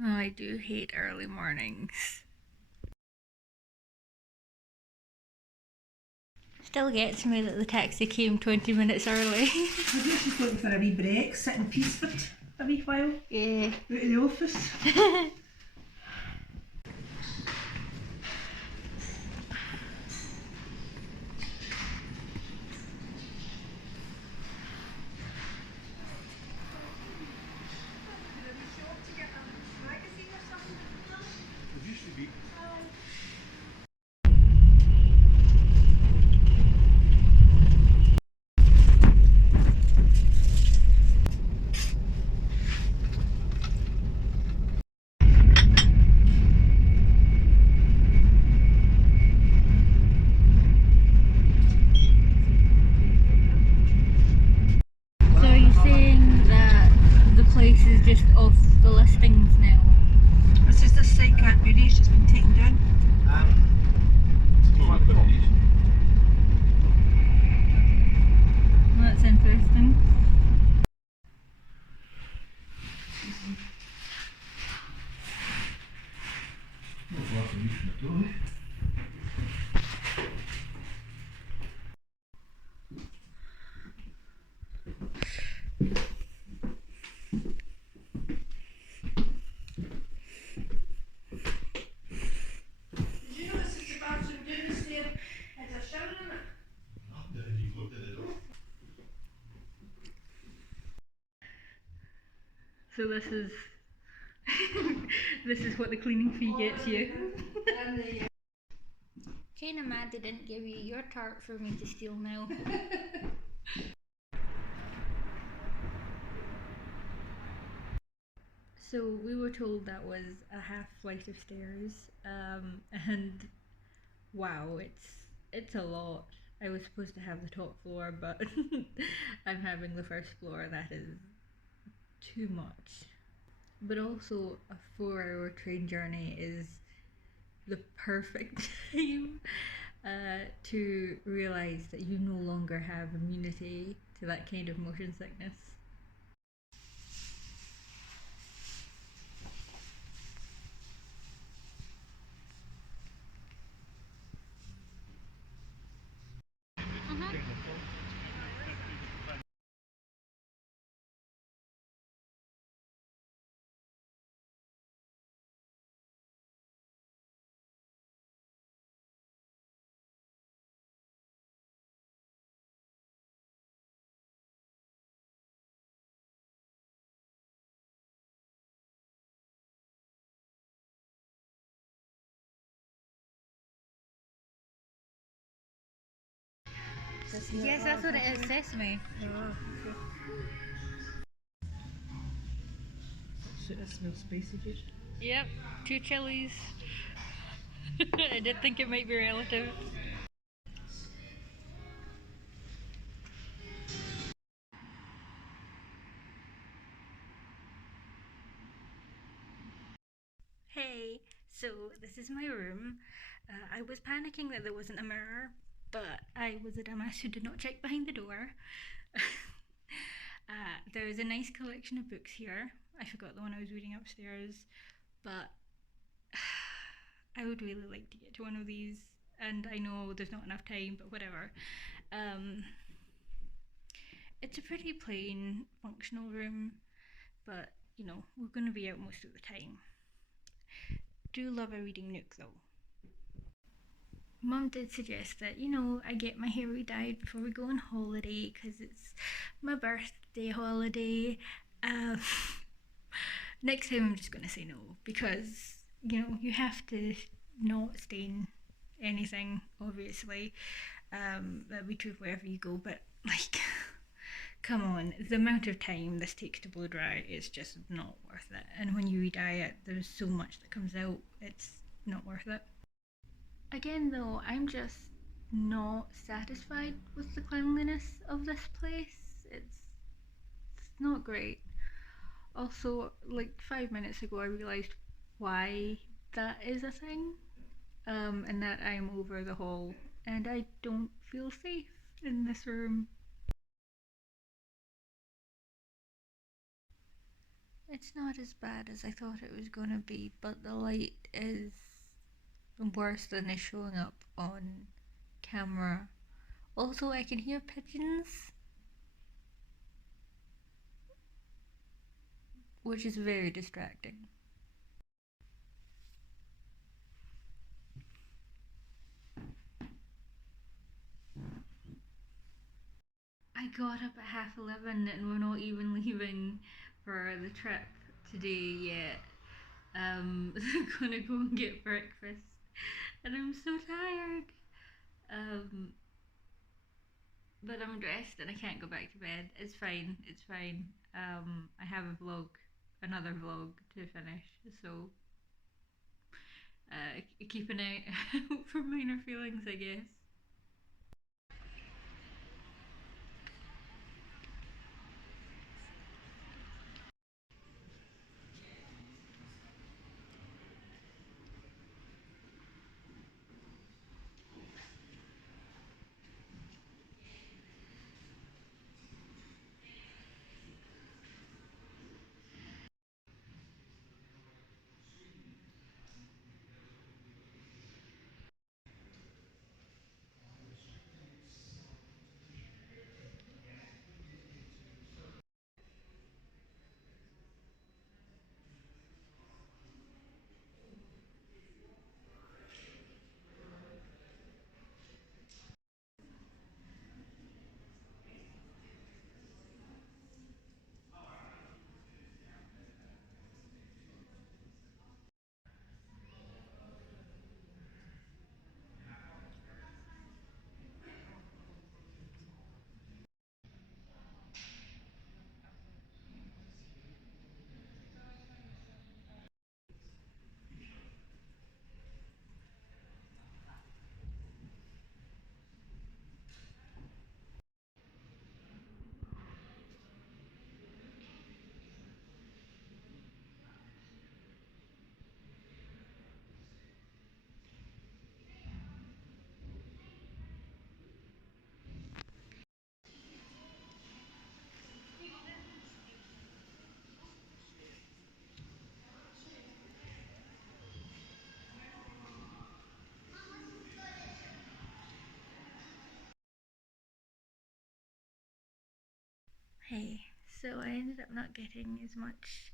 Oh, I do hate early mornings. Still gets me that the taxi came 20 minutes early. I think she's going for a wee break, sit in peace for a wee while. Yeah. Out of the office. So are you saying that the place is just off the listings now? This is the site can't be reached, it's been taken down. That's interesting. Did you notice it's the bathroom down the stair? Has a shower in it? So this is this is what the cleaning fee gets you. Kinda mad they didn't give you your tart for me to steal now. So we were told that was a half flight of stairs, and wow, it's a lot. I was supposed to have the top floor, but I'm having the first floor. That is too much. But also, a 4 hour train journey is the perfect time to realize that you no longer have immunity to that kind of motion sickness. Yes, that's what it is, sesame. Oh, okay. Shit, that smells spicy, dude. Yep, 2 chilies. I did think it might be relative. Hey, so this is my room. I was panicking that there wasn't a mirror, but I was a dumbass who did not check behind the door. There is a nice collection of books here. I forgot the one I was reading upstairs, but I would really like to get to one of these, and I know there's not enough time, but whatever. Um, it's a pretty plain, functional room, but you know, we're going to be out most of the time. Do love a reading nook though. Mum did suggest that, you know, I get my hair re-dyed before we go on holiday because it's my birthday holiday. Um, Next time I'm just going to say no because, you know, you have to not stain anything, obviously. That'd be true wherever you go, but like, come on, the amount of time this takes to blow dry is just not worth it. And when you re-dye it, there's so much that comes out, it's not worth it. Again, though, I'm just not satisfied with the cleanliness of this place. It's not great. Also, like 5 minutes ago, I realised why that is a thing, and that I'm over the hall, and I don't feel safe in this room. It's not as bad as I thought it was gonna be, but the light is worse than is showing up on camera. Also, I can hear pigeons, which is very distracting. I got up at 11:30 and we're not even leaving for the trip today yet. I'm gonna go and get breakfast and I'm so tired. Um, but I'm dressed and I can't go back to bed. It's fine, it's fine. I have another vlog to finish, so keep an eye out for minor feelings, I guess. Hey, so I ended up not getting as much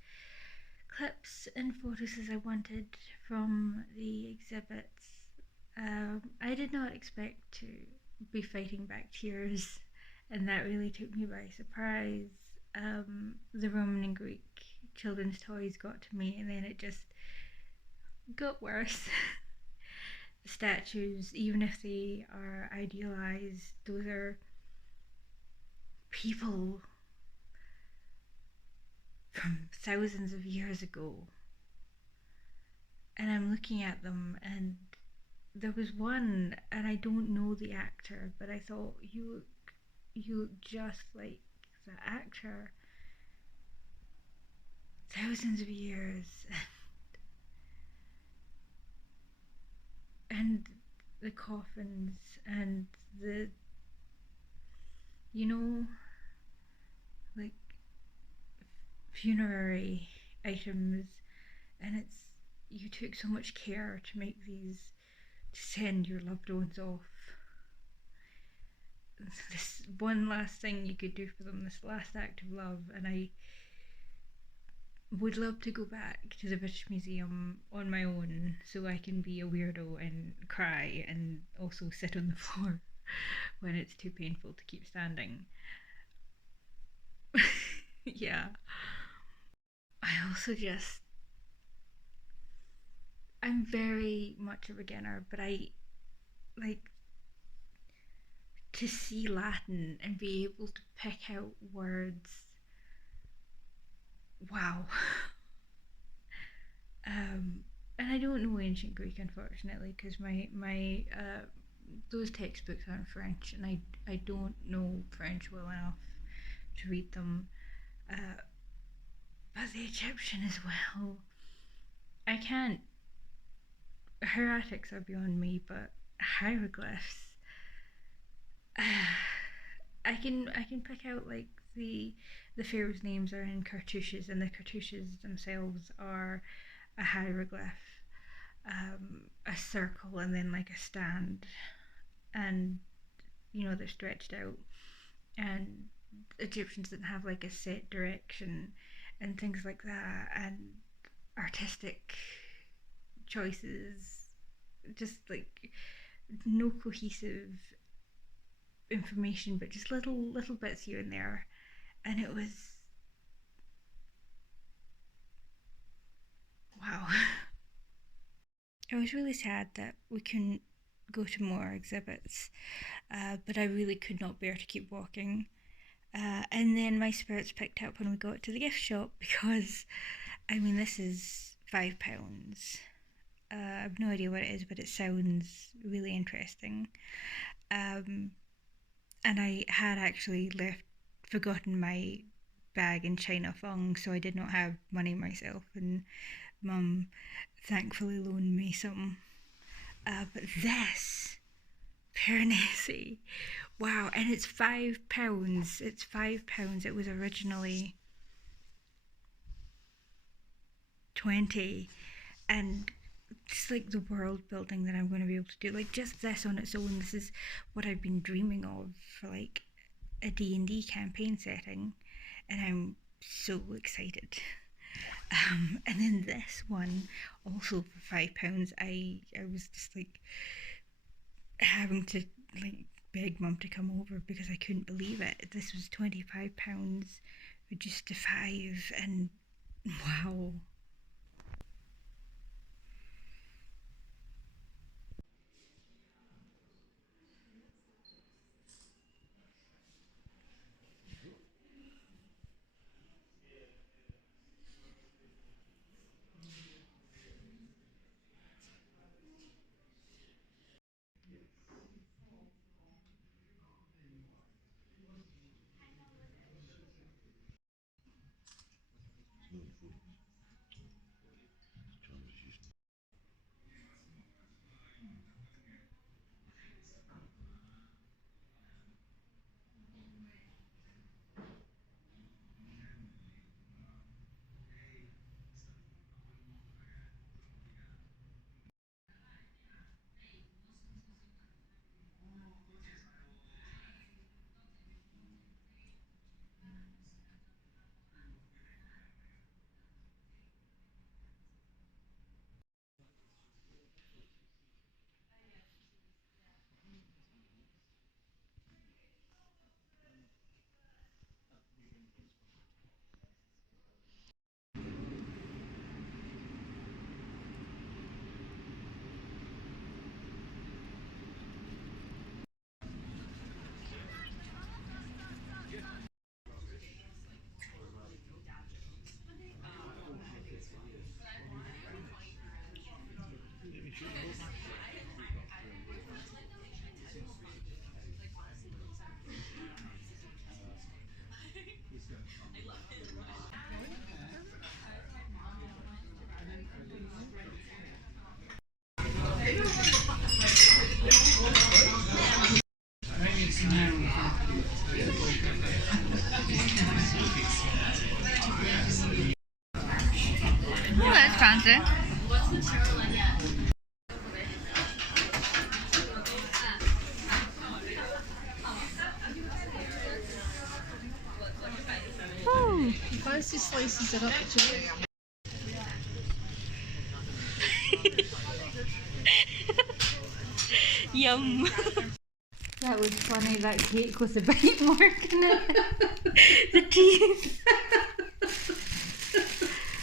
clips and photos as I wanted from the exhibits. I did not expect to be fighting back tears, and that really took me by surprise. The Roman and Greek children's toys got to me, and then it just got worse. The statues, even if they are idealized, those are people from thousands of years ago. And I'm looking at them, and there was one, and I don't know the actor, but I thought you look just like the actor. Thousands of years, and the coffins and the you know like funerary items, and it's you took so much care to make these to send your loved ones off. This one last thing you could do for them, this last act of love, and I would love to go back to the British Museum on my own so I can be a weirdo and cry and also sit on the floor when it's too painful to keep standing. Yeah. I also just I'm very much a beginner, but I like to see Latin and be able to pick out words. Wow. And I don't know ancient Greek, unfortunately, because my those textbooks are in French, and I don't know French well enough to read them. Uh, but the Egyptian as well. I can't. Hieroglyphics are beyond me, but hieroglyphs. I can pick out like the pharaohs' names are in cartouches, and the cartouches themselves are a hieroglyph, a circle, and then like a stand, and they're stretched out, and Egyptians didn't have like a set direction and things like that, and artistic choices, just like no cohesive information, but just little bits here and there, and it was wow. I was really sad that we couldn't go to more exhibits, but I really could not bear to keep walking. And then my spirits picked up when we got to the gift shop because, I mean, this is £5. I have no idea what it is, but it sounds really interesting. And I had actually forgotten my bag in China Fung, so I did not have money myself, and Mum thankfully loaned me some. But this Piranesi, wow, and it's £5. It's £5. It was originally 20, and just like the world building that I'm going to be able to do, like just this on its own, this is what I've been dreaming of for like a D&D campaign setting, and I'm so excited. And then this one, also for £5, I was just like having to like beg Mum to come over because I couldn't believe it. This was £25 reduced to 5, and wow. Oh, that's fancy. Oh, Fancy slices it up too. yum. That was funny, that cake with the bite mark in it. The teeth.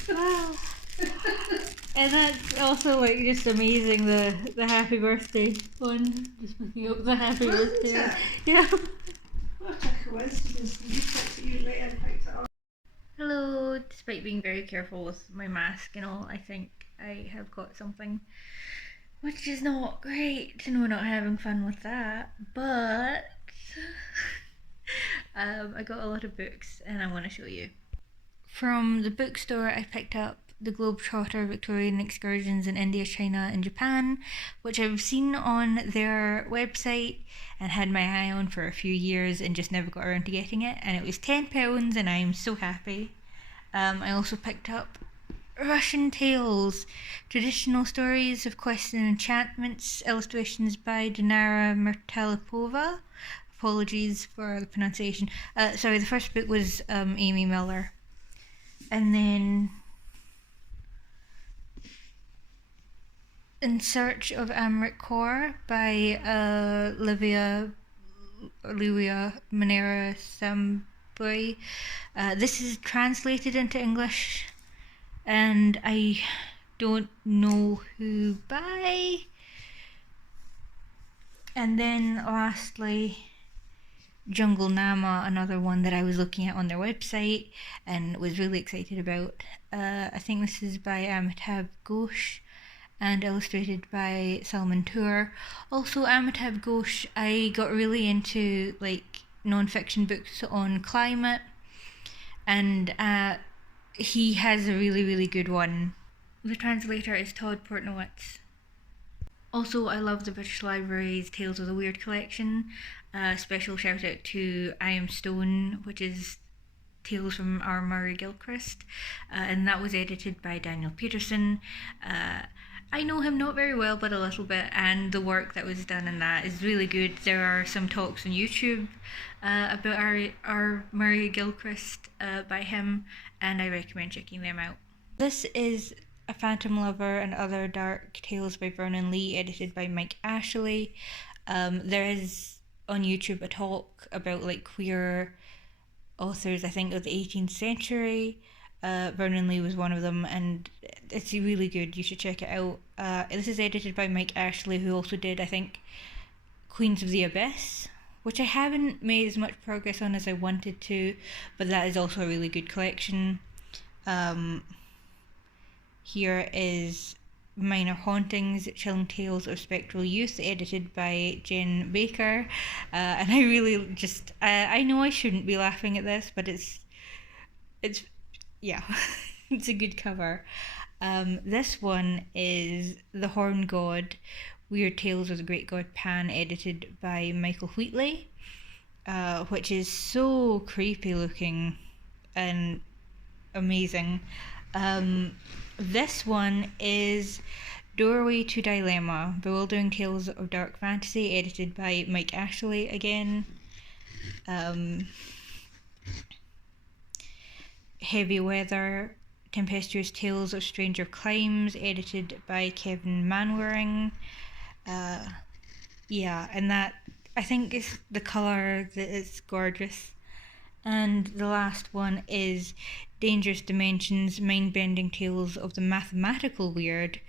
Wow. And that's also like just amazing, the happy birthday one. Just picking up the happy birthday. Yeah. What a coincidence. You picked it, you later picked it up. Hello. Despite being very careful with my mask and all, I think I have got something which is not great. We're not having fun with that, but I got a lot of books and I want to show you. From the bookstore, I picked up the Globetrotter Victorian excursions in India, China, and Japan, which I've seen on their website and had my eye on for a few years and just never got around to getting it. And it was £10, and I'm so happy. I also picked up Russian Tales, Traditional Stories of Quests and Enchantments, illustrations by Dinara Mertalipova. Apologies for the pronunciation. The first book was Amy Miller. And then In Search of Amrit Kaur by Livia Manera Sambury. This is translated into English, and I don't know who by. And then lastly, Jungle Nama, another one that I was looking at on their website and was really excited about. I think this is by Amitabh Ghosh and illustrated by Salman Tour. Also, Amitabh Ghosh, I got really into like non-fiction books on climate, and he has a really, really good one. The translator is Todd Portnowitz. Also, I love the British Library's Tales of the Weird collection. Special shout out to I Am Stone, which is Tales from R. Murray Gilchrist, and that was edited by Daniel Peterson. I know him not very well, but a little bit, and the work that was done in that is really good. There are some talks on YouTube about R. Murray Gilchrist by him, and I recommend checking them out. This is A Phantom Lover and Other Dark Tales by Vernon Lee, edited by Mike Ashley. There is on YouTube a talk about like queer authors, I think, of the 18th century. Vernon Lee was one of them, and it's really good. You should check it out. This is edited by Mike Ashley, who also did, I think, Queens of the Abyss, which I haven't made as much progress on as I wanted to, but that is also a really good collection. Here is Minor Hauntings, Chilling Tales of Spectral Youth, edited by Jen Baker. And I really just, I know I shouldn't be laughing at this, but it's yeah, it's a good cover. This one is The Horn God, Weird Tales of the Great God Pan, edited by Michael Wheatley, which is so creepy looking and amazing. This one is Doorway to Dilemma, Bewildering Tales of Dark Fantasy, edited by Mike Ashley again. Heavy Weather, Tempestuous Tales of Stranger Climes, edited by Kevin Manwaring. And that, I think, is the colour that is gorgeous. And the last one is Dangerous Dimensions, Mind-Bending Tales of the Mathematical Weird,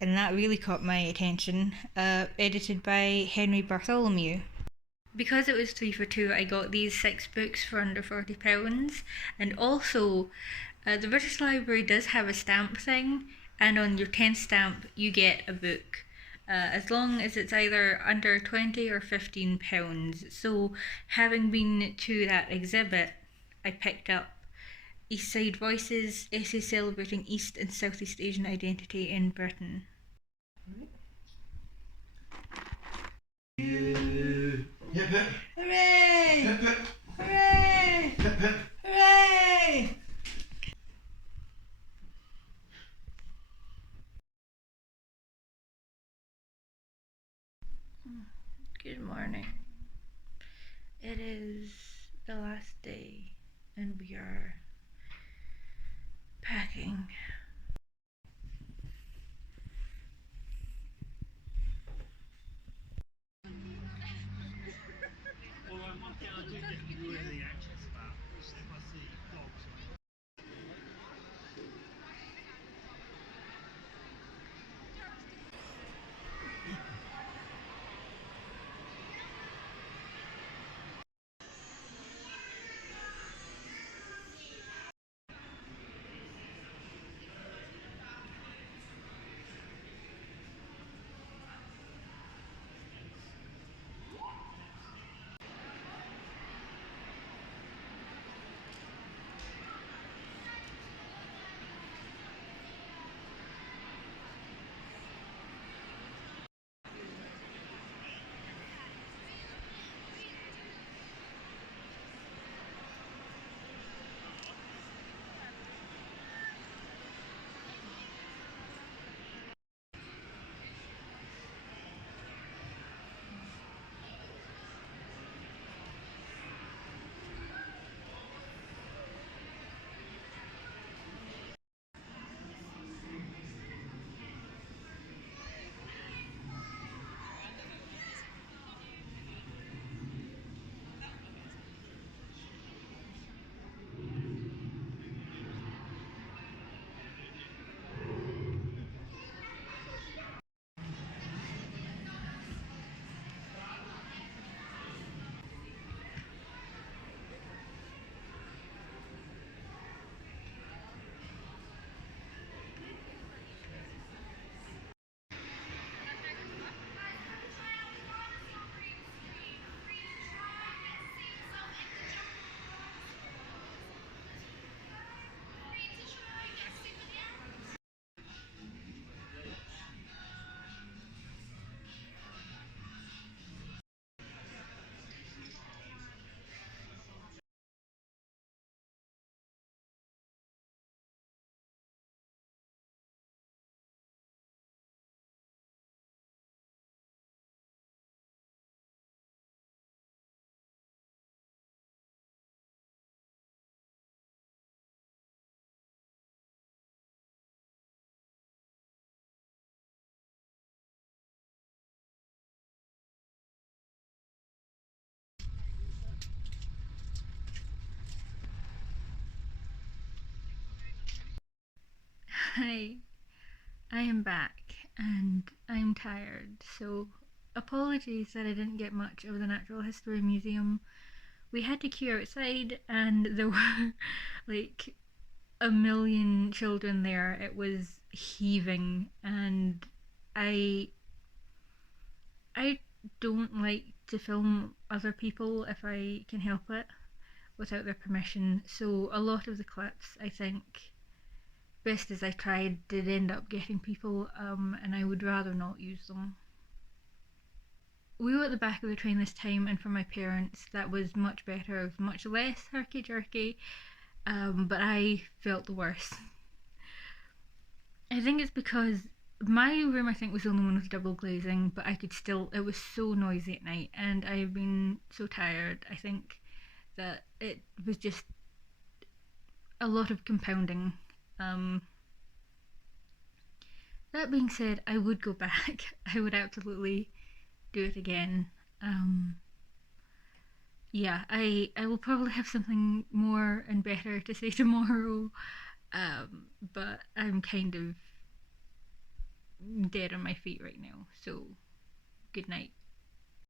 and that really caught my attention, edited by Henry Bartholomew. Because it was 3 for 2, I got these 6 books for under £40, and also the British Library does have a stamp thing, and on your 10th stamp you get a book. As long as it's either under £20 or £15. So, having been to that exhibit, I picked up East Side Voices, Essays Celebrating East and Southeast Asian Identity in Britain. Hip hip. Hooray! Hip hip. Hooray! Hip hip. Hooray! Good morning. It is the last day, and we are packing. I I am back and I'm tired. So apologies that I didn't get much of the Natural History Museum. We had to queue outside and there were like a million children there. It was heaving and I I don't like to film other people if I can help it without their permission. So a lot of the clips, I think, best as I tried, did end up getting people, and I would rather not use them. We were at the back of the train this time, and for my parents, that was much better. It was much less herky jerky, but I felt the worst. I think it's because my room, I think, was the only one with double glazing, but I could still, it was so noisy at night, and I've been so tired. I think that it was just a lot of compounding. Um, that being said, I would go back. I would absolutely do it again. Um, yeah, I will probably have something more and better to say tomorrow, but I'm kind of dead on my feet right now. So, good night.